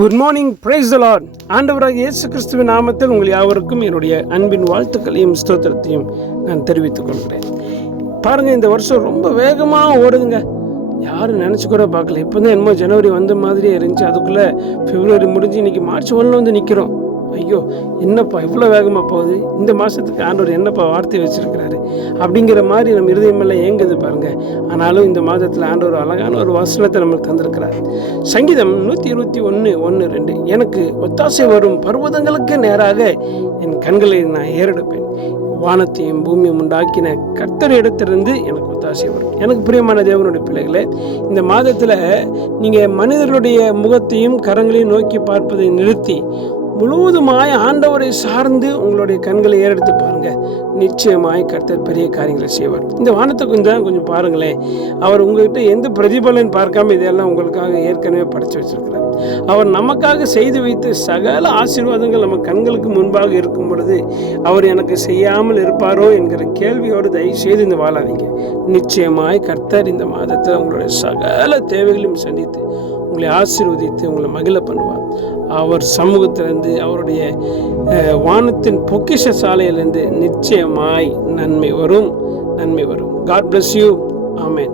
Good morning, praise the Lord. ஆண்டவராகிய இயேசு கிறிஸ்துவின் நாமத்தில் உங்கள் யாவருக்கும் என்னுடைய அன்பின் வாழ்த்துக்களையும் ஸ்தோத்திரத்தையும் நான் தெரிவித்துக் கொள்கிறேன். பாருங்கள், இந்த வருஷம் ரொம்ப வேகமாக ஓடுதுங்க. யாரும் நினச்சி கூட பார்க்கல. இப்போ தான் என்னமோ ஜனவரி வந்த மாதிரியே இருந்துச்சு. அதுக்குள்ளே பிப்ரவரி முடிஞ்சு இன்றைக்கி மார்ச் 1 வந்து நிற்கிறோம். ஐயோ, என்னப்பா இவ்வளோ வேகமாக போகுது, இந்த மாதத்துக்கு ஆண்டவர் என்னப்பா வார்த்தை வச்சுருக்கிறாரு அப்படிங்கிற மாதிரி நம்ம இருதயமெல்லாம் ஏங்குது பாருங்கள். ஆனாலும் இந்த மாதத்தில் ஆண்டவர் அழகான ஒரு வசனத்தை நம்மளுக்கு தந்திருக்கிறார். சங்கீதம் 121:1-2, எனக்கு ஒத்தாசை வரும் பர்வதங்களுக்கு நேராக என் கண்களை நான் ஏறெடுப்பேன். வானத்தையும் பூமியும் உண்டாக்கின கர்த்தர் இடத்திலிருந்து எனக்கு ஒத்தாசை வரும். எனக்கு பிரியமான தேவனுடைய பிள்ளைகளே, இந்த மாதத்தில் நீங்கள் மனிதர்களுடைய முகத்தையும் கரங்களையும் நோக்கி பார்ப்பதை நிறுத்தி முழுவதுமாய் ஆண்டவரை சார்ந்து உங்களுடைய கண்களை ஏறெடுத்து பாருங்கள். நிச்சயமாய் கர்த்தர் பெரிய காரியங்களை செய்வார். இந்த வானத்தை கொஞ்சம் பாருங்களேன். அவர் உங்கள்கிட்ட எந்த பிரதிபலன் பார்க்காம இதெல்லாம் உங்களுக்காக ஏற்கனவே படைச்சு வச்சிருக்கிறார். அவர் நமக்காக செய்து வைத்து சகல ஆசீர்வாதங்கள் நம்ம கண்களுக்கு முன்பாக இருக்கும் பொழுது அவர் எனக்கு செய்யாமல் இருப்பாரோ என்கிற கேள்வியோடு தயவு செய்து இந்த வாழாதீங்க. நிச்சயமாய் கர்த்தர் இந்த மாதத்தில் உங்களுடைய சகல தேவைகளையும் சந்தித்து உங்களை ஆசீர்வதித்து உங்களை மகிழ பண்ணுவார். அவர் சமூகத்திலிருந்து, அவருடைய வானத்தின் பொக்கிஷ சாலையிலிருந்து நிச்சயமாய் நன்மை வரும். God bless you. Amen.